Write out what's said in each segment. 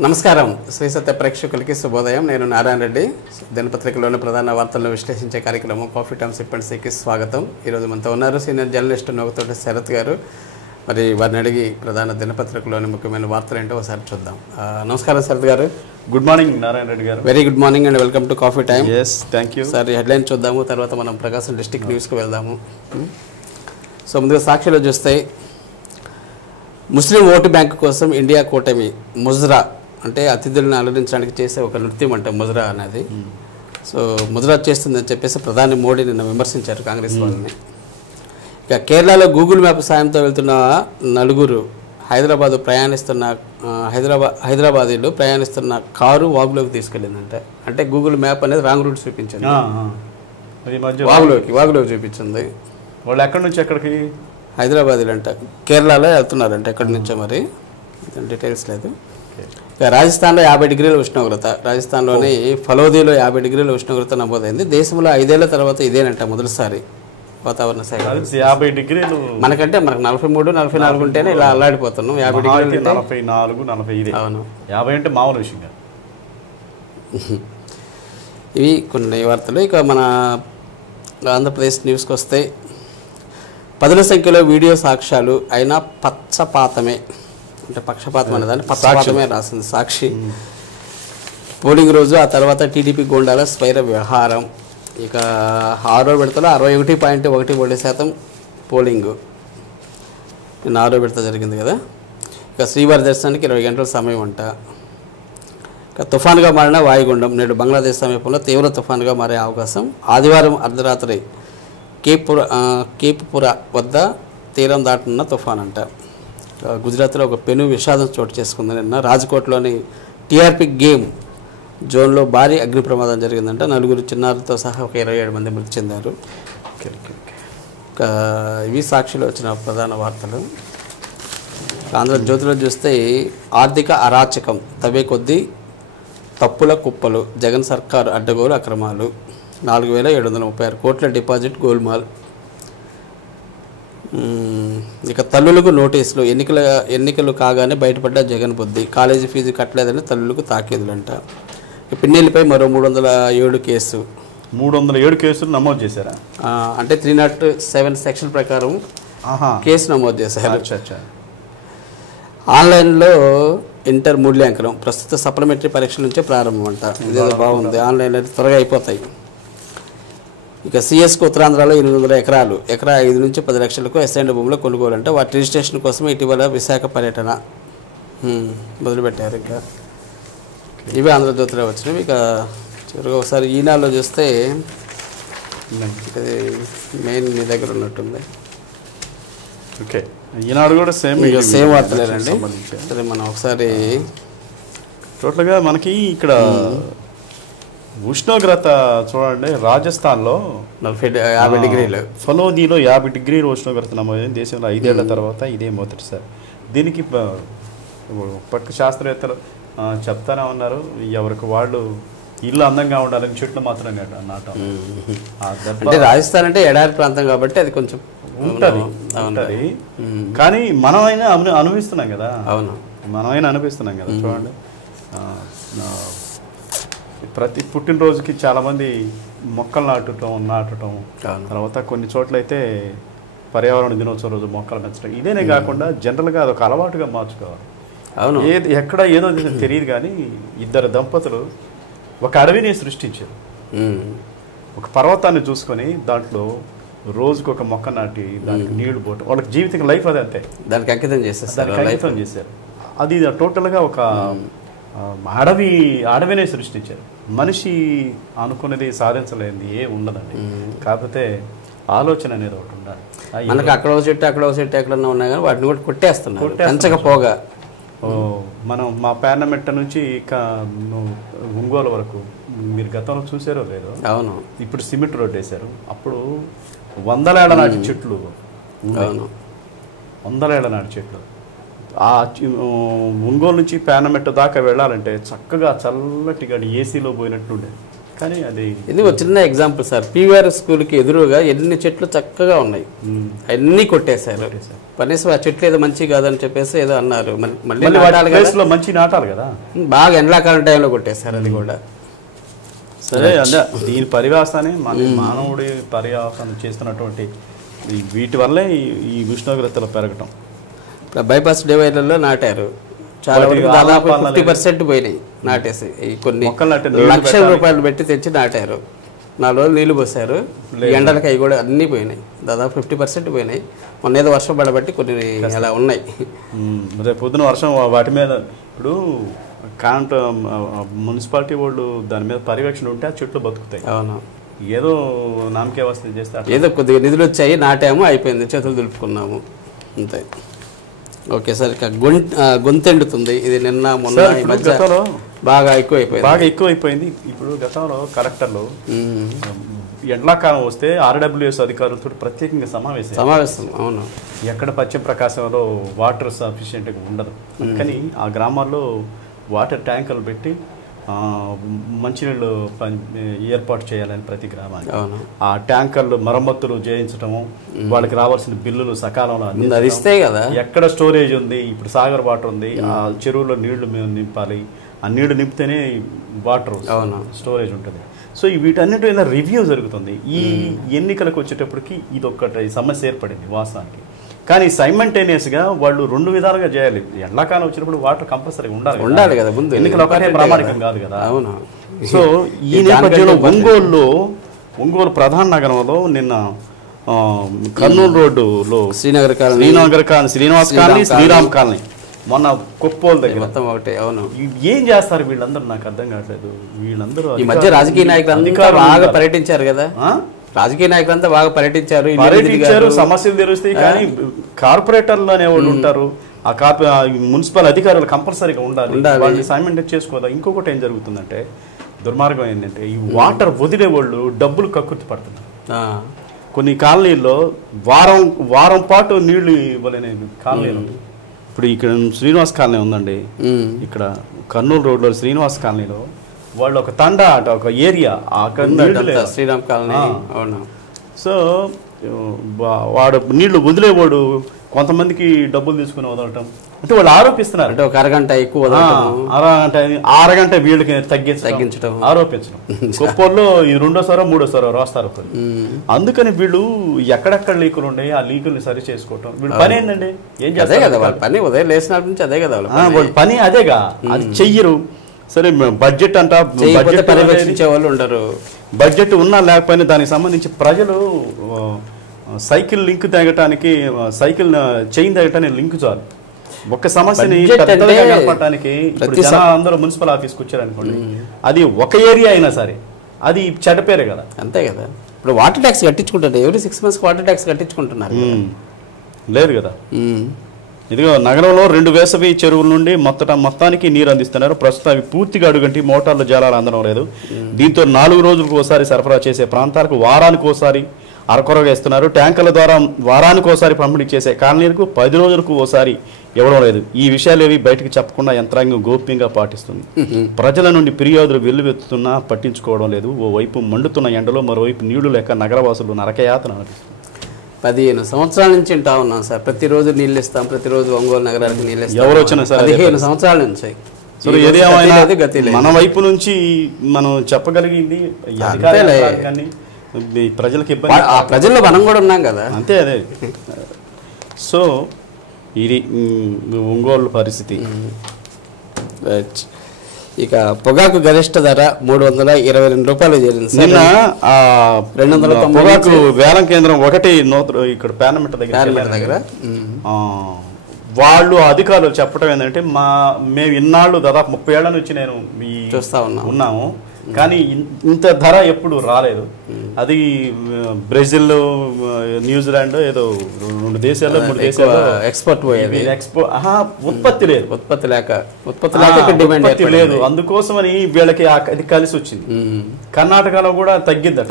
నమస్కారం శ్రీ సత్య ప్రేక్షకులకి శుభోదయం. నేను నారాయణ రెడ్డి. దినపత్రికలోని ప్రధాన వార్తలను విశ్లేషించే కార్యక్రమం కాఫీ టైమ్ సిప్ అండ్ సీకి స్వాగతం. ఈరోజు మనతో ఉన్నారు సీనియర్ జర్నలిస్ట్ నోగతోటి శరత్ గారు. మరి వారిని అడిగి ప్రధాన దినపత్రికలోని ముఖ్యమైన వార్తలు ఏంటో ఒకసారి చూద్దాం. నమస్కారం శరత్ గారు. గుడ్ మార్నింగ్ నారాయణ రెడ్డి గారు. Very good morning and welcome to coffee time. Thank you sir, headline చూద్దాము, తర్వాత మనం ప్రకాశం డిస్ట్రిక్ట్ న్యూస్కి వెళ్దాము. సో ముందుగా సాక్షిలో చూస్తే ముస్లిం ఓటు బ్యాంకు కోసం ఇండియా కూటమి ముజ్రా అంటే అతిథులను అలరించడానికి చేసే ఒక నృత్యం అంటే ముజ్రా అనేది. సో ముజ్రా చేస్తుందని చెప్పేసి ప్రధాని మోడీ నిన్న విమర్శించారు కాంగ్రెస్ వాళ్ళని. ఇక కేరళలో గూగుల్ మ్యాప్ సాయంతో వెళ్తున్న నలుగురు హైదరాబాదీలు ప్రయాణిస్తున్న కారు వాగులోకి తీసుకెళ్ళిందంటే అంటే గూగుల్ మ్యాప్ అనేది రాంగ్ రూట్ చూపించింది. వాగులోకి చూపించింది. వాళ్ళు ఎక్కడి నుంచి ఎక్కడికి? హైదరాబాదీలు అంట, కేరళలో వెళ్తున్నారంట. ఎక్కడి నుంచో మరి డీటెయిల్స్ లేదు. ఇక రాజస్థాన్లో 50 డిగ్రీల ఉష్ణోగ్రత. రాజస్థాన్లోని ఫలోదీలో 50 డిగ్రీల ఉష్ణోగ్రత నమోదైంది. దేశంలో 5 ఏళ్ల తర్వాత ఇదేనంట మొదటిసారి వాతావరణ శాఖ. 50 డిగ్రీలు మనకు 43, 44 ఉంటేనే ఇలా అల్లాడిపోతున్నాం. 50 డిగ్రీలు 44, 45. అవును, 50 అంటే మామూలు విషయం కాదు. ఇవి కొన్ని వార్తలు. ఇక మన ఆంధ్రప్రదేశ్ న్యూస్కి వస్తే పదుల సంఖ్యలో వీడియో సాక్ష్యాలు అయినా పక్షపాతమే అంటే పక్షపాతం అనే దాన్ని పక్షపాతమే రాసింది సాక్షి. పోలింగ్ రోజు ఆ తర్వాత టీడీపీ గోండాల స్వైర వ్యవహారం. ఇక 6వ విడతలో 61.1% పోలింగ్. నిన్న 6వ విడత జరిగింది కదా. ఇక శ్రీవారి దర్శనానికి 20 గంటల సమయం అంట. ఇక తుఫానుగా మారిన వాయుగుండం నేడు బంగ్లాదేశ్ సమీపంలో తీవ్ర తుఫానుగా మారే అవకాశం. ఆదివారం అర్ధరాత్రి కేపుపుర వద్ద తీరం దాటున్న తుఫాన్ అంట. గుజరాత్లో ఒక పెను విషాదం చోటు చేసుకుంది నిన్న. రాజ్కోట్లోని టీఆర్పీ గేమ్ జోన్లో భారీ అగ్ని ప్రమాదం జరిగిందంట. 4 చిన్నారులతో సహా ఒక 27 మంది మృతి చెందారు. ఇవి సాక్షిలో వచ్చిన ప్రధాన వార్తలు. ఆంధ్రజ్యోతిలో చూస్తే ఆర్థిక అరాచకం తవ్వే కొద్దీ తప్పుల కుప్పలు. జగన్ సర్కారు అడ్డగోలు అక్రమాలు. 4,736 కోట్ల డిపాజిట్ గోల్మాల్. ఇక తల్లులకు నోటీసులు. ఎన్నికలు కాగానే బయటపడ్డ జగన్ బుద్ధి. కాలేజీ ఫీజు కట్టలేదని తల్లులకు తాకీదులంట. పిన్నెల్లిపై మరో 307 కేసు. 307 కేసులు నమోదు చేశారా? అంటే 307 సెక్షన్ ప్రకారం కేసు నమోదు చేశారు. ఆన్లైన్లో ఇంటర్ మూల్యాంకనం ప్రస్తుత సప్లిమెంటరీ పరీక్షల నుంచే ప్రారంభం అంట. ఇదేదో బాగుంది, ఆన్లైన్లో త్వరగా అయిపోతాయి. ఇక సిఎస్కు ఉత్తరాంధ్రలో 800 ఎకరాలు. ఎకరా 5 నుంచి 10 లక్షలకు ఎస్ఐండ్ భూములు కొనుగోలు అంటే వాటి రిజిస్ట్రేషన్ కోసమే ఇటీవల విశాఖ పర్యటన మొదలుపెట్టారు. ఇంకా ఇవి ఆంధ్రజ్యోతిలో వచ్చినవి. ఇక చివరిగా ఒకసారి ఈనాడులో చూస్తే ఇది మెయిన్ మీ దగ్గర ఉన్నట్టుంది. ఓకే, ఈనాడు కూడా సేమ్ వార్తలేనండి. సరే, మనం ఒకసారి టోటల్గా మనకి ఇక్కడ ఉష్ణోగ్రత చూడండి. రాజస్థాన్లో 50 డిగ్రీలు, ఫలోదీలో 50 డిగ్రీల ఉష్ణోగ్రత నమోదైంది. దేశంలో 5 ఏళ్ల తర్వాత ఇదే మొదటిసారి. దీనికి పక్క శాస్త్రవేత్తలు చెప్తానే ఉన్నారు, ఎవరికి వాళ్ళు ఇల్లు అందంగా ఉండాలని చెట్లు మాత్రం నాటం. అంటే రాజస్థాన్ అంటే ఎడారి ప్రాంతం కాబట్టి అది కొంచెం ఉంటుంది. కానీ మనమైనా అనుభవిస్తున్నాం కదా. అవును, మనమైనా అనిపిస్తున్నాం కదా. చూడండి, ప్రతి పుట్టినరోజుకి చాలామంది మొక్కలు నాటటం. తర్వాత కొన్ని చోట్ల అయితే పర్యావరణ దినోత్సవం రోజు మొక్కలు పెంచడం. ఇదేనే కాకుండా జనరల్గా అదొక అలవాటుగా మార్చుకోవాలి. అవును, ఎక్కడ ఏదో తెలియదు కానీ 2 దంపతులు ఒక అడవిని సృష్టించారు. ఒక పర్వతాన్ని చూసుకొని దాంట్లో రోజుకు ఒక మొక్క నాటి దానికి నీళ్లు పోవటం. వాళ్ళకి జీవితం లైఫ్ అది అంతే. దానికి అంకితం చేశారు. అది టోటల్గా ఒక అడవినే సృష్టించారు. మనిషి అనుకున్నది సాధించలేనిది ఉండదండి. కాకపోతే ఆలోచన అనేది ఒకటి ఉండాలి. మనకు అక్కడ ఒక చెట్టు ఎక్కడన్నా ఉన్నాయి కానీ వాటిని కూడా కొట్టేస్తున్నారు పెంచకపోగా. మనం మా పేర్నమెట్ట నుంచి ఒంగోలు వరకు మీరు గతంలో చూసారో లేదో. అవును, ఇప్పుడు సిమెంట్ రోడ్ వేశారు. అప్పుడు 100 ఏళ్ల నాటి చెట్లు. 100 ఏళ్ల నాటి చెట్లు. ఆ ఒంగోలు నుంచి పేర్నమెట్ట దాకా వెళ్ళాలంటే చక్కగా చల్లటి గడి ఏసీలో పోయినట్టుండే. కానీ అది ఇది ఒక చిన్న ఎగ్జాంపుల్ సార్. పీవీఆర్ స్కూల్కి ఎదురుగా ఎన్ని చెట్లు చక్కగా ఉన్నాయి, అన్నీ కొట్టేశారు. కనీసం ఆ చెట్లు ఏదో మంచి కాదని చెప్పేసి ఏదో అన్నారు. మళ్ళీ మంచి నాటాలి కదా, బాగా ఎండాకాలం టైంలో కొట్టేశారు అది కూడా. సరే అదే దీని పరివాసాన్ని మానవుడి పరివాసం చేస్తున్నటువంటి వీటి వల్లే ఈ ఉష్ణోగ్రతలు పెరగటం. బైపాస్ డివైడర్లో నాటారు, చాలా వరకు దాదాపు 50% పోయినాయి నాటేసి. కొన్ని లక్షల రూపాయలు పెట్టి తెచ్చి నాటారు, 4 రోజులు నీళ్లు పోసారు, ఎండలకి అవి కూడా అన్నీ పోయినాయి, దాదాపు 50% పోయినాయి. మొన్న ఏదో వర్షం పడబట్టి కొన్ని అలా ఉన్నాయి. రేపు పొద్దున వర్షం వాటి మీద ఇప్పుడు మున్సిపాలిటీ వాళ్ళు దాని మీద పర్యవేక్షణ ఉంటే ఆ చెట్లు బతుకుతాయి. అవును, ఏదో నామకే వస్తుంది చేస్తే ఏదో కొద్దిగా నిధులు వచ్చాయి, నాటాము, అయిపోయింది, చేతులు దులుపుకున్నాము అంతే. ఓకే సార్, ఇక గొంతెండుతుంది. ఇది నిన్న మొన్న గతంలో బాగా ఎక్కువైపోయింది. ఇప్పుడు గతంలో కలెక్టర్లు ఎండాకాలం వస్తే RWS అధికారులతో ప్రత్యేకంగా సమావేశం. అవును, ఎక్కడ పశ్చిమ ప్రకాశంలో వాటర్ సఫిషియెంట్గా ఉండదు, కానీ ఆ గ్రామాల్లో వాటర్ ట్యాంకర్లు పెట్టి మంచినీళ్ళు ఏర్పాటు చేయాలని ప్రతి గ్రామానికి ఆ ట్యాంకర్లు మరమ్మతులు చేయించడము, వాళ్ళకి రావాల్సిన బిల్లులు సకాలంలో అందిస్తే కదా. ఎక్కడ స్టోరేజ్ ఉంది, ఇప్పుడు సాగర్ వాటర్ ఉంది, ఆ చెరువులో నీళ్లు మేము నింపాలి, ఆ నీళ్లు నింపితేనే వాటర్ స్టోరేజ్ ఉంటుంది. సో వీటన్నిటి మీద రివ్యూ జరుగుతుంది. ఈ ఎన్నికలకు వచ్చేటప్పటికి ఇది ఒక్కటి సమస్య ఏర్పడింది వాస్తవానికి. కానీ సైమల్టేనియస్గా వాళ్ళు 2 విధాలుగా చేయాలి. ఎండాకాలం వచ్చినప్పుడు వాటర్ కంపల్సరీగా ఉండాలి కదా, ముందు ఎన్నికలు ఒకటే ప్రామాణికం కాదు కదా. సో ఈ నేపథ్యంలో ఒంగోలు ప్రధాన నగరంలో నిన్న కర్నూలు రోడ్డులో Srinagar colony, Srinivas colony, Sriram colony, మొన్న కొప్పోలు దగ్గర మొత్తం ఒకటే. అవును, ఏం చేస్తారు వీళ్ళందరూ నాకు అర్థం కావట్లేదు. వీళ్ళందరూ ఈ మధ్య రాజకీయ నాయకులు బాగా పర్యటించారు కదా, రాజకీయ నాయకులంతా బాగా పర్యటించారు, సమస్యలు తెలుస్తాయి. కానీ కార్పొరేటర్లు అనేవాళ్ళు ఉంటారు, ఆ మున్సిపల్ అధికారులు కంపల్సరీగా ఉండాలి, వాళ్ళు సైమెంట్ చేసుకోదా. ఇంకొకటి ఏం జరుగుతుందంటే దుర్మార్గం ఏంటంటే ఈ వాటర్ వదిలే వాళ్ళు డబ్బులు కక్కుర్తి పడుతున్నారు. కొన్ని కాలనీల్లో వారం పాటు నీళ్లు ఇవ్వలేని కాలనీలు. ఇప్పుడు ఇక్కడ శ్రీనివాస్ కాలనీ ఉందండి, ఇక్కడ కర్నూలు రోడ్లో శ్రీనివాస్ కాలనీలో వాళ్ళు ఒక తండా అట, ఒక ఏరియా అక్కడ శ్రీరామ్ కాలనీ. సో వాడు నీళ్లు వదిలేవాడు కొంతమందికి డబ్బులు తీసుకుని వదలటం అంటే వాళ్ళు ఆరోపిస్తున్నారు. అంటే ఒక అరగంట ఎక్కువ, అరగంట వీళ్ళకి తగ్గించడం ఆరోపించడం. గొప్పల్లో ఇది 2వ 3వ రాస్తారు. అందుకని వీళ్ళు ఎక్కడెక్కడ లీకులు ఉన్నాయి ఆ లీకుల్ని సరి చేసుకోవటం వీళ్ళు పని ఏంటండి. ఏం చేస్తారు కదా వాళ్ళ పని, ఉదయం లేచినప్పటి నుంచి అదే కదా వాళ్ళ పని, అదేగా. అది చెయ్యరు. సరే బడ్జెట్ అంట, బడ్జెట్ పర్యవేక్షించే వాళ్ళు ఉండరు. బడ్జెట్ ఉన్నా లేకపోయినా దానికి సంబంధించి ప్రజలు సైకిల్ లింక్ తెగటానికి, సైకిల్ చైన్ తెగటానికి లింక్ చాలు. ఒక్క సమస్యని కనపడటానికి అందరూ మున్సిపల్ ఆఫీస్కి వచ్చారనుకోండి, అది ఒక ఏరియా అయినా సరే అది చెడ్డ పేరే కదా. అంతే కదా. ఇప్పుడు వాటర్ ట్యాక్స్ కట్టించుకుంటారు, ఎవ్రీ 6 months వాటర్ ట్యాక్స్ కట్టించుకుంటున్నారు. లేదు కదా. ఇదిగో నగరంలో 2 వేసవి చెరువుల నుండి మొత్తానికి నీరు అందిస్తున్నారు. ప్రస్తుతం అవి పూర్తిగా అడుగంటి మోటార్ల జలాలు అందడం లేదు. దీంతో 4 రోజులకు ఒకసారి సరఫరా చేసే ప్రాంతాలకు వారానికి ఒకసారి అరకొరగా ఇస్తున్నారు. ట్యాంకర్ల ద్వారా వారానికి ఒకసారి పంపిణీ చేసే కాలనీలకు 10 రోజులకు ఒకసారి ఇవ్వడం లేదు. ఈ విషయాలు ఏవి బయటకు చెప్పకుండా యంత్రాంగం గోప్యంగా పాటిస్తుంది. ప్రజల నుండి ఫిర్యాదులు వెల్లువెత్తుతున్నా పట్టించుకోవడం లేదు. ఓవైపు మండుతున్న ఎండలో మరోవైపు నీళ్లు లేక నగరవాసులు నరకయాతన అనిపిస్తుంది. 15 సంవత్సరాల నుంచి వింటా ఉన్నాం సార్, ప్రతిరోజు నీళ్ళు ఇస్తాం, ప్రతిరోజు ఒంగోలు నగరానికి నీళ్ళు ఇస్తాం. ఎవరు వచ్చినా సార్ 15 సంవత్సరాల నుంచి. మన వైపు నుంచి మనం చెప్పగలిగింది ప్రజలకు ఇబ్బంది, ఆ ప్రజల్లో మనం కూడా ఉన్నాం కదా. అంతే, అదే. సో ఇది ఒంగోలు పరిస్థితి. ఇక పొగాకు గరిష్ట ధర 322 రూపాయలు చేరింది. నిన్న 290 పొగాకు వేలం కేంద్రం ఒకటి ఇక్కడ పేనమిట్ట దగ్గర వాళ్ళు అధికారులు చెప్పడం ఏంటంటే మేము ఇన్నాళ్ళు దాదాపు 30 ఏళ్ల నుంచి నేను చూస్తా ఉన్నాము, కానీ ఇంత ధర ఎప్పుడు రాలేదు. అది బ్రెజిల్, న్యూజిలాండ్ ఏదో 2 దేశాల్లో 3 దేశాల్లో ఎక్స్పోర్ట్ పోయేది. ఉత్పత్తి లేదు, ఉత్పత్తి లేదు. అందుకోసమని వీళ్ళకి అది కలిసి వచ్చింది. కర్ణాటకలో కూడా తగ్గింది.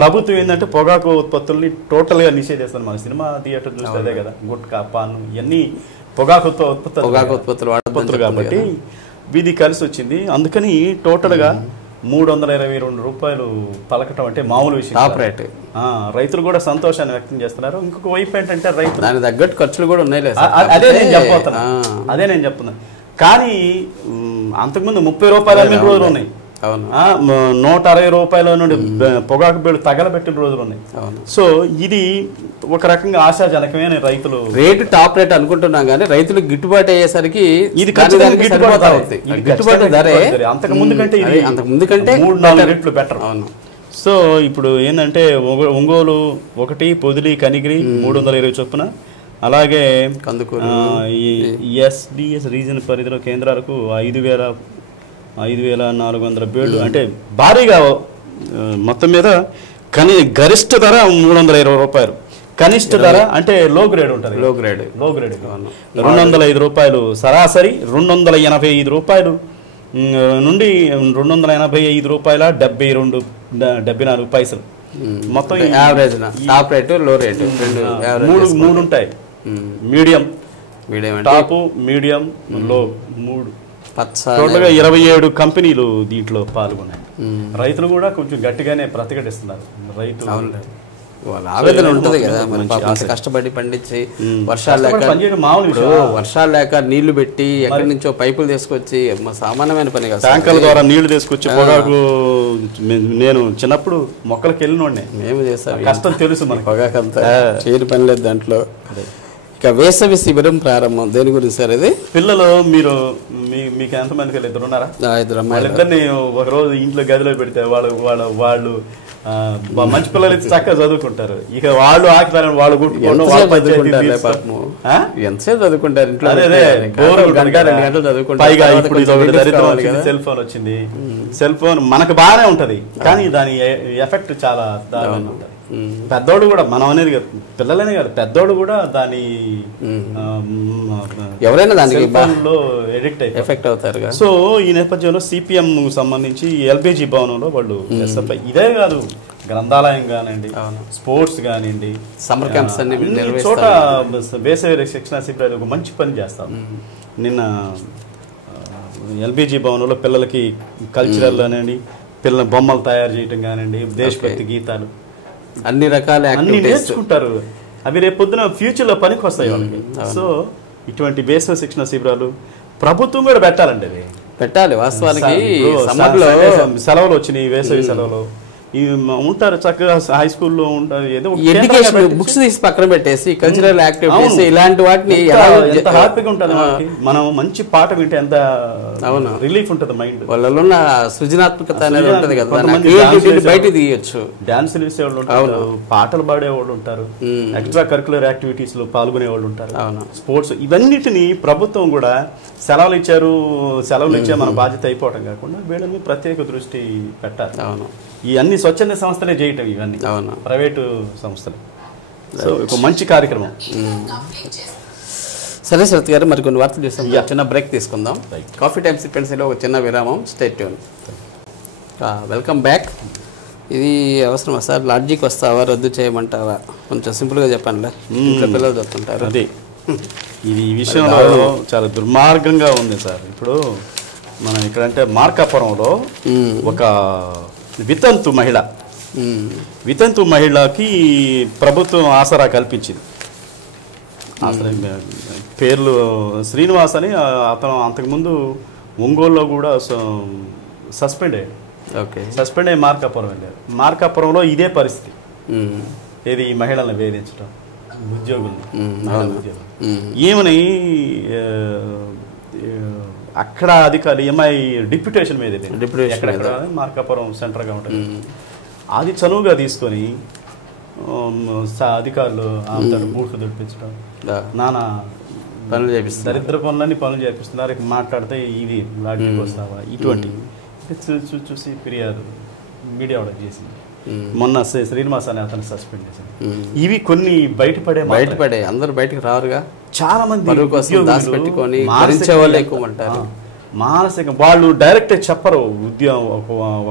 ప్రభుత్వం ఏంటంటే పొగాకు ఉత్పత్తుల్ని టోటల్ గా నిషేధిస్తారు. మన సినిమా థియేటర్ చూస్తే అదే కదా, గుట్కా, పాన్ ఇవన్నీ పొగాకు ఉత్పత్తులు కాబట్టి ఇది కలిసి వచ్చింది. అందుకని టోటల్గా రూపాయలు పలకటం అంటే మామూలు విషయం. Top rate. రైతులు కూడా సంతోషాన్ని వ్యక్తం చేస్తున్నారు. ఇంకొక వైపు ఏంటంటే రైతు దానికి తగ్గట్టు ఖర్చులు కూడా ఉన్నాయి. అదే నేను చెప్తున్నా. కానీ అంతకుముందు 30 రూపాయలు అమ్మిన రోజులు ఉన్నాయి. 160 రూపాయల నుండి పొగాకు బేడు తగలబెట్టిన రోజులు ఉన్నాయి. సో ఇది ఒక రకంగా ఆశాజనకమైన రైతులు రేటు టాప్ రేట్ అనుకుంటున్నాం కానీ రైతులకు గిట్టుబాటు అయ్యేసరికి ఇది గిట్టుబాటు ధరే అంతకు ముందు కంటే 3-4 రెట్లు బెటర్. సో ఇప్పుడు ఏంటంటే ఒంగోలు 1, పొదిలి, కనిగిరి 320 చొప్పున, అలాగే కందుకూరు ఎస్డిఎస్ రీజన్ పరిధిలో కేంద్రాలకు 5,400 బేళ్లు అంటే భారీగా మొత్తం మీద. గరిష్ట ధర 320 రూపాయలు, కనిష్ట ధర అంటే లో గ్రేడ్ ఉంటుంది, లో గ్రేడ్ 205 రూపాయలు సరాసరి, 285 రూపాయలు నుండి 285 రూపాయల 74 పైసలు మొత్తం యావరేజ్. టాప్ రేటు, లో రేటు మూడు ఉంటాయి. మీడియం, టాప్, మీడియం, లో 3. టోటల్గా 27 కంపెనీలు దీంట్లో పాల్గొన్నాయి. రైతులు కూడా కొంచెం గట్టిగానే ప్రతిఘటిస్తున్నారు. రైతులు ఆవేదన ఉంటుంది కదా, కష్టపడి పండించి వర్షాలు లేక నీళ్లు పెట్టి ఎక్కడి నుంచో పైపులు తీసుకొచ్చి సామాన్యమైన పని కదా. ట్యాంకర్ల ద్వారా నీళ్లు తీసుకొచ్చి పొగాకు, నేను చిన్నప్పుడు మొక్కలకు వెళ్ళినోడిని, మేము చేస్తాం, కష్టం తెలుసు మనకి. పొగాకంతా చేయని పని లేదు దాంట్లో. ఇక వేసవి శిబిరం ప్రారంభం దేని గురించి సార్? ఇది పిల్లలు మీకు ఎంతమందికి వెళ్ళి 2 ఉన్నారా? 2 అమ్మాయిలు. వాళ్ళిద్దరిని ఒకరోజు ఇంట్లో గదిలో పెడితే వాళ్ళు మంచి పిల్లలు చక్కగా చదువుకుంటారు. ఇక వాళ్ళు ఆకితారని వాళ్ళు ఎంతసేపు చదువుకుంటారు ఇంట్లో? పైగా ఇప్పుడు సెల్ ఫోన్ వచ్చింది. సెల్ ఫోన్ మనకు బాగానే ఉంటది, కానీ దాని ఎఫెక్ట్ చాలా దారుణంగా ఉంటది. పెద్దోడు కూడా, మనం అనేది పిల్లలనే కాదు, పెద్దోడు కూడా దాని ఎవరైనా దానికి ఎడిక్ట్ ఎఫెక్ట్ అవుతారు. సో ఈ నేపథ్యంలో సిపిఎం సంబంధించి ఎల్పిజి భవనంలో వాళ్ళు ఎస్ఎఫ్ఐ ఇదే కాదు, గ్రంథాలయం కానివ్వండి, స్పోర్ట్స్ కానివ్వండి, సమ్మర్ క్యాంప్స్ అన్ని చోట వేసవి శిక్షణ శిబిరాలు ఒక మంచి పని చేస్తాం. నిన్న ఎల్పిజి భవనంలో పిల్లలకి కల్చరల్ కానివ్వండి, పిల్లల బొమ్మలు తయారు చేయటం కానివ్వండి, దేశభక్తి గీతాలు, అన్ని రకాల అన్ని నేర్చుకుంటారు. అవి రేపు పొద్దున ఫ్యూచర్ లో పనికి వస్తాయి వాళ్ళకి. సో ఇటువంటి వేసవి శిక్షణ శిబిరాలు ప్రభుత్వం కూడా పెట్టాలండి. అది పెట్టాలి. వాస్తవానికి సెలవులు వచ్చినాయి, వేసవి సెలవులు ఉంటారు చక్కగా, హై స్కూల్లో ఉంటారు, ఏదో ఎడ్యుకేషన్ బుక్స్ తీసి పక్కన పెట్టేసి కల్చరల్ యాక్టివిటీస్ ఇలాంటి వాటిని ఎంత హ్యాపీగా ఉంటుంది. మనం మంచి పాట వింటే ఎంత రిలీఫ్ ఉంటుంది మైండ్. వాళ్ళలో ఉన్న సృజనాత్మకత అనేది ఉంటుంది కదా, బయట తీయచ్చు. డాన్సులు వేసేవాళ్ళు ఉంటారు, పాటలు పాడేవాళ్ళు ఉంటారు, ఎక్స్ట్రా కరికులర్ యాక్టివిటీస్ లో పాల్గొనే వాళ్ళు ఉంటారు, స్పోర్ట్స్. ఇవన్నిటిని ప్రభుత్వం కూడా సెలవులు ఇచ్చే మన బాధ్యత అయిపోవటం కాకుండా వీళ్ళని ప్రత్యేక దృష్టి పెట్టాలి. ఈ అన్ని స్వచ్ఛంద సంస్థలే చేయటం, ఇవన్నీ ప్రైవేటు సంస్థలు. సో ఒక మంచి కార్యక్రమం. సరే శరత్ గారు, మరి కొన్ని వార్తలు చూస్తాం, చిన్న బ్రేక్ తీసుకుందాం. కాఫీ టైమ్ సిక్వెన్సీలో ఒక చిన్న విరామం. Stay tune. Welcome back. ఇది అవసరమా సార్? లాడ్జికి వస్తావా, రద్దు చేయమంటావా? కొంచెం సింపుల్గా చెప్పండి, ఇంట్లో పిల్లలు చెప్తుంటారు. అది ఇది ఈ విషయంలో చాలా దుర్మార్గంగా ఉంది సార్. ఇప్పుడు మనం ఇక్కడంటే మార్కాపురంలో ఒక వితంతు మహిళకి ప్రభుత్వం ఆసరా కల్పించింది. ఆసరా పేర్లు శ్రీనివాస్ అని, అతను అంతకుముందు ఒంగోలులో కూడా సస్పెండ్ అయ్యి మార్కాపురం వెళ్ళారు. మార్కాపురంలో ఇదే పరిస్థితి. ఏది మహిళలను వేధించడం, ఉద్యోగులు ఏమని అక్కడ అధికారులు ఎంఐ డిప్యూటేషన్ మీద మార్కాపురం సెంటర్గా ఉంటుంది. అది చనువుగా తీసుకొని అధికారులు బూట్లు దొరిపించడం, నానా పనులు చేపిస్తారు, దరిద్ర పనులు చేపిస్తున్నారు. మాట్లాడితే ఇది లాడ్జికి వస్తావా, ఇటువంటి చూసి ఫిర్యాదు మీడియా వాళ్ళకి చేసింది. మొన్న శ్రీనివాస్ అనే అతను సస్పెండ్ చేసింది. ఇవి కొన్ని బయటపడే అందరూ బయటకు రారుగా, చాలా మంది పెట్టుకొని మానసిక వాళ్ళు డైరెక్ట్ చెప్పరు.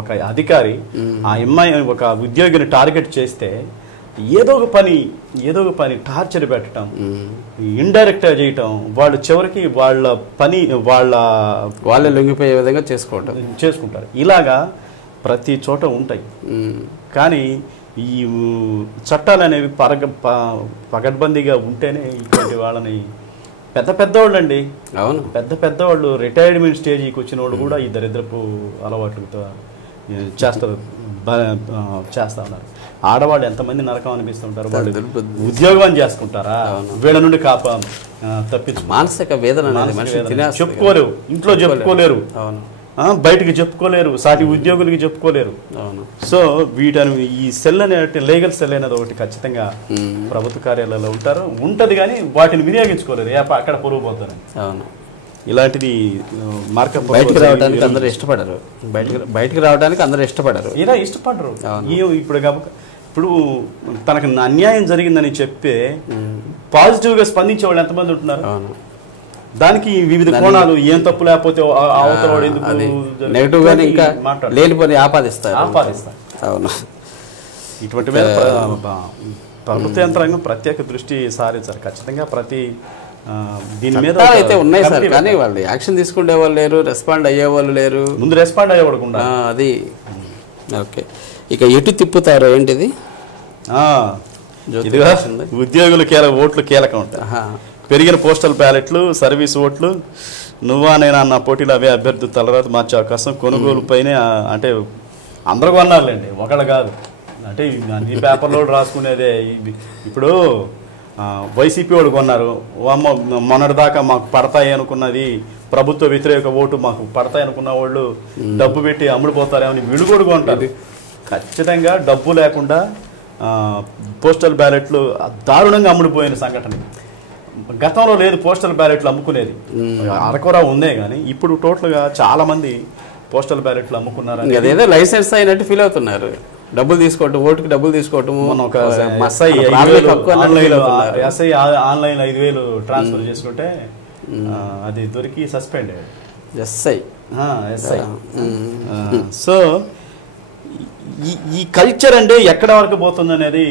ఒక అధికారి ఆ అమ్మాయి ఒక ఉద్యోగిని టార్గెట్ చేస్తే ఏదో ఒక పని టార్చర్ పెట్టడం, ఇండైరెక్ట్ గా చేయటం, వాళ్ళు చివరికి వాళ్ళ పని వాళ్ళే లొంగిపోయే విధంగా చేసుకుంటారు. ఇలాగా ప్రతి చోట ఉంటాయి. కానీ ఈ చట్టాలు అనేవి పగడ్బందీగా ఉంటేనే ఇటువంటి వాళ్ళని పెద్దవాళ్ళు అండి, అవును, పెద్దవాళ్ళు రిటైర్మెంట్ స్టేజ్కి వచ్చిన వాళ్ళు కూడా ఈ దరిద్రపు అలవాట్లతో చేస్తా ఉన్నారు. ఆడవాళ్ళు ఎంతమంది నరకం అనిపిస్తుంటారు, వాళ్ళు ఉద్యోగం చేసుకుంటారా, వీళ్ళ నుండి తప్పించు మానసిక వేదన చెప్పుకోలేరు, ఇంట్లో చెప్పుకోలేరు, బయటికి చెప్పుకోలేరు, సాటి ఉద్యోగులకి చెప్పుకోలేరు. సో వీటని ఈ సెల్ అనే లీగల్ సెల్ అనేది ఒకటి ఖచ్చితంగా ప్రభుత్వ కార్యాలయాల్లో ఉంటది కానీ వాటిని వినియోగించుకోలేరు, అక్కడ పొరుగు పోతారు. ఇలాంటిది మార్కెట్ బయటికి రావడానికి అందరూ ఇష్టపడరు, బయటికి రావడానికి అందరూ ఇష్టపడరు, ఇలా ఇష్టపడరు. ఇప్పుడు తనకు అన్యాయం జరిగిందని చెప్పి పాజిటివ్గా స్పందించే వాళ్ళు ఎంతమంది ఉంటున్నారు? దానికి వివిధ కోణాలు, ఏం తప్పు లేకపోతే నెగిటివ్ గానీ ఇంకా లేనిపోని ఆపాదిస్తారు. అవును, ఇటువంటి మీద ప్రభుత్వ యంత్రాంగం ప్రత్యేక దృష్టి సారించారు ఖచ్చితంగా. ప్రతి దీని మీద అయితే ఉన్నాయి సార్, కానీ వాళ్ళు యాక్షన్ తీసుకునే వాళ్ళు లేరు, రెస్పాండ్ అయ్యే వాళ్ళు లేరు. ముందు రెస్పాండ్ అయ్యేవాడు అది. ఓకే, ఇక ఎటు తిప్పుతారు ఏంటిది? ఇదిగా ఉద్యోగులు ఓట్లు కీలకం ఉంటాయి. పెరిగిన పోస్టల్ బ్యాలెట్లు, సర్వీస్ ఓట్లు, నువ్వా నేనా అన్న పోటీలు అవే అభ్యర్థి తలరాత మార్చే అవకాశం. కొనుగోలు పైన అంటే అందరూ కొన్నారులేండి, ఒకళ్ళు కాదు. అంటే అన్ని పేపర్లో రాసుకునేదే. ఇప్పుడు వైసీపీ వాళ్ళు కొన్నారు, మొన్నటిదాకా మాకు పడతాయి అనుకున్నది ప్రభుత్వ వ్యతిరేక ఓటు మాకు పడతాయి అనుకున్న వాళ్ళు డబ్బు పెట్టి అమ్ముడుపోతారేమని వీళ్ళు కూడా కొంటారు. ఖచ్చితంగా డబ్బు లేకుండా పోస్టల్ బ్యాలెట్లు దారుణంగా అమ్ముడుపోయిన సంఘటన గతంలో లేదు. పోస్టల్ బ్యాలెట్లు అమ్ముకునేది అరకొర ఉందే కానీ ఇప్పుడు టోటల్గా చాలా మంది పోస్టల్ బ్యాలెట్లు అమ్ముకున్నారు. అదేదో లైసెన్స్ అయినట్టు ఫీల్ అవుతున్నారు, డబ్బులు తీసుకోవటం, ఓటుకి డబ్బులు తీసుకోవటం. ఒక ఎస్ఐ ఆన్లైన్ 5,000 ట్రాన్స్ఫర్ చేసుకుంటే అది దొరికి సస్పెండ్ ఎస్ఐ. సో ఈ కల్చర్ అంటే ఎక్కడ వరకు పోతుంది అనేది,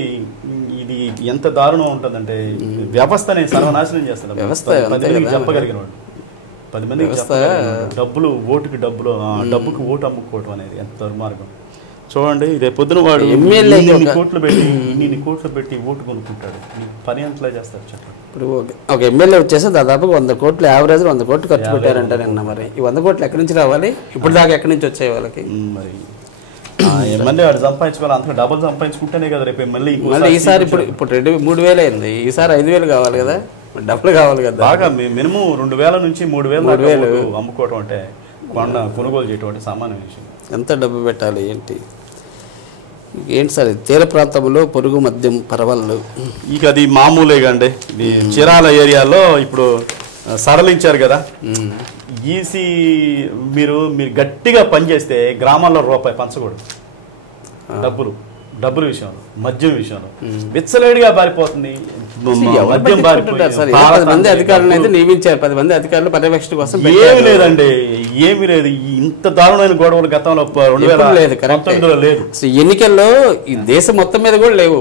ఇది ఎంత దారుణం ఉంటుందంటే వ్యవస్థని సర్వనాశనం చేస్తారు. 10 మందికి చెప్పగలిగిన వాడు 10 మందికి డబ్బులు, ఓటుకి డబ్బుకి ఓటు అమ్ముకోవటం అనేది ఎంత దుర్మార్గం చూడండి. రేపు పొద్దున వాడు ఇన్ని కోట్లు పెట్టి ఓటు కొనుక్కుంటాడు, పని అంతలా చేస్తారు చెప్పండి. ఇప్పుడు ఒక ఎమ్మెల్యే వచ్చేసి దాదాపు 100 కోట్లు, యావరేజ్ 100 కోట్లు ఖర్చు పెట్టారంట నిన్న. మరి ఈ 100 కోట్లు ఎక్కడి నుంచి రావాలి? ఇప్పుడు దాకా ఎక్కడి నుంచి వచ్చాయి వాళ్ళకి? మరి ఎమ్మెల్యే వాడు సంపాదించుకోవాలి, అంత డబ్బులు సంపాదించుకుంటేనే కదా రేపు మళ్ళీ ఈసారి ఇప్పుడు 3,000 అయింది, ఈసారి 5,000 కావాలి కదా, డబ్బులు కావాలి కదా. బాగా మినిమం 2,000 నుంచి 3,000 అమ్ముకోవటం అంటే కొనుగోలు చేయటం అంటే సామాన్య విషయం. ఎంత డబ్బు పెట్టాలి ఏంటి సార్? తీర ప్రాంతంలో పొరుగు మద్యం పరవళ్ళు ఇక అది మామూలేగా అండి. చీరాల ఏరియాలో ఇప్పుడు సరళించారు కదా ఈసీ. మీరు గట్టిగా పనిచేస్తే గ్రామాల్లో రూపాయి పంచకూడదు. డబ్బుల విషయంలో, మద్యం విషయంలో విచ్చలేడిగా పారిపోతుంది. మద్యం పారిపోతుంది. 10 మంది అధికారులను అయితే నియమించారు, 10 మంది అధికారులు పర్యవేక్షణ కోసం. ఏమి లేదండి, ఏమి లేదు. ఇంత దారుణమైన గొడవలు గతంలో 2019లో లేదు. ఎన్నికల్లో ఈ దేశం మొత్తం మీద కూడా లేవు.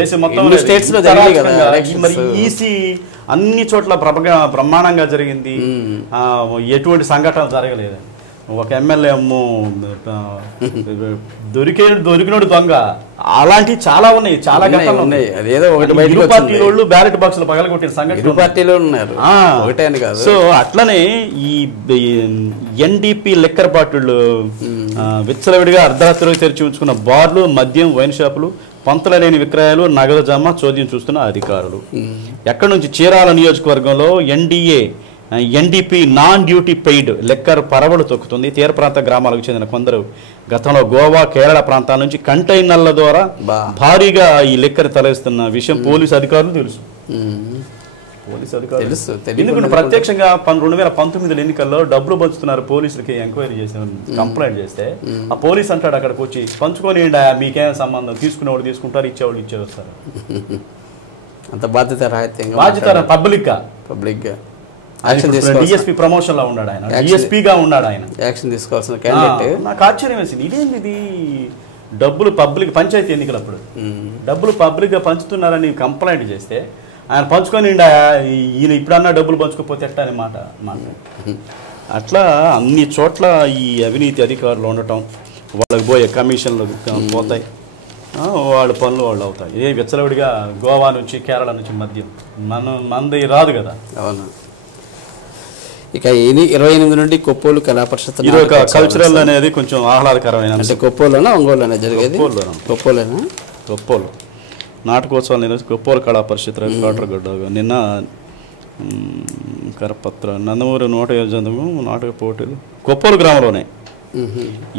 దేశం మొత్తం స్టేట్స్ లో జరిగాయి కదా. మరి ఈసీ అన్ని చోట్ల బ్రహ్మాండంగా జరిగింది, ఎటువంటి సంఘటన జరగలేదు. ఒక ఎమ్మెల్యే దొరికినోడు దొంగ, అలాంటివి చాలా ఉన్నాయి, చాలా ఘటనలు ఉన్నాయి. అదేదో ఒకటి పార్టీ వాళ్ళు బ్యాలెట్ బాక్సులు పగలగొట్టిన సంఘటన పార్టీలో ఉన్నారు. ఒకటే అని కాదు. సో అట్లనే ఈ ఎన్డీపీ లిక్కర్ బాటిళ్ళు విచ్చలవిడిగా అర్ధరాత్రి తెరిచి ఉంచుకున్న బార్లు, మద్యం, వైన్ షాపులు, పంతుల లేని విక్రయాలు, నగదు జమ, చోద్యం చూస్తున్న అధికారులు. ఎక్కడి నుంచి? చీరాల నియోజకవర్గంలో NDP non duty paid liquor పరవలు తొక్కుతుంది. తీర ప్రాంత గ్రామాలకు చెందిన కొందరు గతంలో గోవా, కేరళ ప్రాంతాల నుంచి కంటైనర్ల ద్వారా భారీగా ఈ లెక్కర్ తరలిస్తున్న విషయం పోలీసు అధికారులు తెలుసు. ఎందుకంటే ప్రత్యక్షంగా 2019 ఎన్నికల్లో డబ్బులు పంచుతున్నారు పోలీసులకి ఎంక్వైరీ చేసిన కంప్లైంట్ చేస్తే ఆ పోలీస్ అంటాడు అక్కడికి వచ్చి, పంచుకొని మీకేం సంబంధం, తీసుకునేవాళ్ళు తీసుకుంటారు, ఇచ్చేవాళ్ళు ఇచ్చేస్తారు. అంత బాధ్యత పబ్లిక్ గా డిఎస్పీ ప్రమోషన్ లో ఉన్నాడు ఆయన, డిఎస్పీగా ఉన్నాడు ఆయన. యాక్షన్ తీసుకోవాల్సిన క్యాండిడేట్. నాకు ఆశ్చర్యం వేసింది, ఇదేంటి ఇది డబ్బులు పబ్లిక్, పంచాయతీ ఎన్నికలు అప్పుడు డబ్బులు పబ్లిక్ గా పంచుతున్నారని కంప్లైంట్ చేస్తే ఆయన పంచుకొని ఈయన ఇప్పుడన్నా డబ్బులు పంచుకోకపోతే ఎట్లా అనే మాట. అట్లా అన్ని చోట్ల ఈ అవినీతి అధికారులు ఉండటం, వాళ్ళకి పోయే కమిషన్లు పోతాయి, వాళ్ళ పనులు వాళ్ళు అవుతాయి. ఏ విచ్చలవిడిగా గోవా నుంచి కేరళ నుంచి మద్యం మంది రాదు కదా. అవును. ఇక 28 నుండి కొప్పోలు కళా పరిషత్ ఇది ఒక కల్చరల్ అనేది కొంచెం ఆహ్లాదకరమైన, అంటే కొప్పోలోనా ఒంగోలులోనే జరిగేది? కొప్పోలేనా? కొప్పోలు నాటకోత్సవాలు నిర్వహించి కొప్పోలు కళా పరిషత్ కాటరగడ్డ నిన్న కరపత్ర నందమూరి 107 నాటక పోటీలు కొప్పోలు గ్రామంలోనే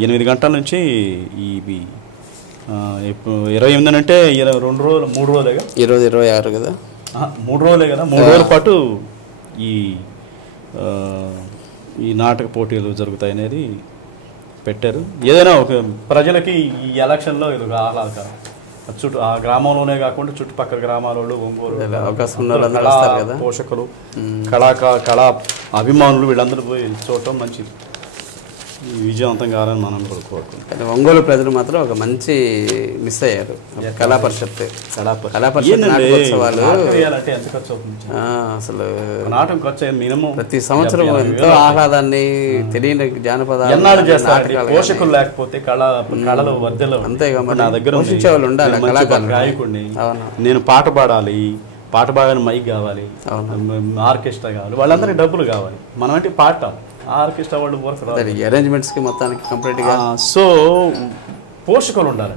8 గంటల నుంచి ఇవి 28 అంటే 2 రోజులు 3 రోజులేగా, 26 కదా, 3 రోజులే కదా, 3 రోజుల పాటు ఈ నాటక పోటీలు జరుగుతాయి అనేది పెట్టారు. ఏదైనా ఒక ప్రజలకి ఈ ఎలక్షన్లో ఇది ఒక ఆహ్లాదకరం. ఆ గ్రామంలోనే కాకుండా చుట్టుపక్కల గ్రామాల వాళ్ళు, ఒంగోలు పోషకులు, కళా అభిమానులు వీళ్ళందరూ పోయి చూడటం మంచిది, విజయవంతం కావాలని మనం కూడా కోరుకుంటాం. ఒంగోలు ప్రజలు మాత్రం ఒక మంచి మిస్ అయ్యారు. కళా పరిషత్ నాటకోత్సవాలు ఎంత ఖర్చు అవుతుంది అసలు? నాటకం ఖర్చు మినిమం ప్రతి సంవత్సరం ఎంతో ఆహ్లాదాన్ని తెలియని జానపదాలు ఎన్నాళ్ళు చేస్తారు. పోషకులు లేకపోతే కళలు వర్ధలు అంతేగా. నా దగ్గర పోషించేవాళ్ళు ఉండాలి, కళాకారులు. గాయకుడిని నేను పాట పాడాలి, పాట పాడని మైక్ కావాలి, ఆర్కెస్ట్రా కావాలి, వాళ్ళందరికీ డబ్బులు కావాలి. మనం అంటే పాట ఆర్కెస్ట్రా వాళ్ళు అరేంజ్మెంట్స్ కి మొత్తానికి కంప్లీట్ గా. సో పోషకులు ఉండాలి,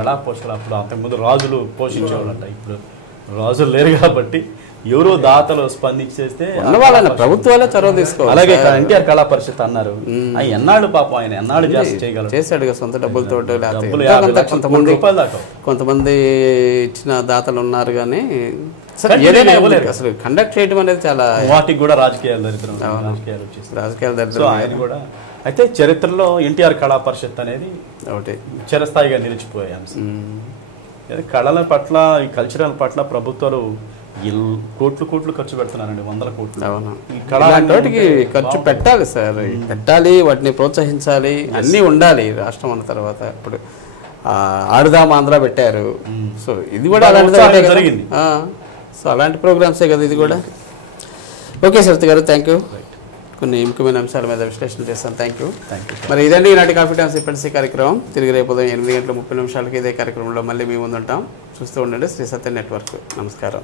కళా పోషకులు. అప్పుడు అంతకుముందు రాజులు పోషించేవాళ్ళు అంట, ఇప్పుడు రాజులు లేరు కాబట్టి ఎవరో దాతలు స్పందించేస్తే ప్రభుత్వాలే చొరవ తీసుకోవాలి. అలాగే ఎన్టీఆర్ కళా పరిషత్ అన్నారు, ఎన్నాళ్ళు పాపం ఆయన ఎన్నాళ్ళు చేయగలరు, చేశాడు సొంత డబ్బులతో. కొంతమంది ఇచ్చిన దాతలు ఉన్నారు కానీ ఏదైనా అసలు కండక్ట్ చేయడం అనేది చాలా, వాటికి కూడా రాజకీయాలు దరిద్రం, రాజకీయాలు దరిద్రం. ఆయన కూడా అయితే చరిత్రలో ఎన్టీఆర్ కళా పరిషత్ అనేది ఒకటి చిరస్థాయిగా నిలిచిపోయే అంశం. కళల పట్ల, ఈ కల్చరల్ పట్ల ప్రభుత్వాలు కోట్లు ఖర్చు పెడుతున్నారండి, 100 కోట్లు. కళాటికి ఖర్చు పెట్టాలి సార్, పెట్టాలి, వాటిని ప్రోత్సహించాలి, అన్నీ ఉండాలి రాష్ట్రం అన్న తర్వాత. ఇప్పుడు ఆడుదాం ఆంధ్ర పెట్టారు, సో ఇది కూడా అలాంటిదే జరిగింది. సో అలాంటి ప్రోగ్రామ్సే కదా ఇది కూడా. ఓకే సరిత గారు, థ్యాంక్ యూ. కొన్ని ముఖ్యమైన అంశాల మీద విశ్లేషణ చేస్తాను. Thank you. మరి ఇదండి ఈనాటి కాఫీ టైమ్ సిపెన్సీ కార్యక్రమం. తిరిగి రేపు ఉదయం 8 గంటల 30 నిమిషాలకి ఇదే కార్యక్రమంలో మళ్ళీ మీ ముందుంటాం. చూస్తూ ఉండండి శ్రీ సత్య నెట్వర్క్. నమస్కారం.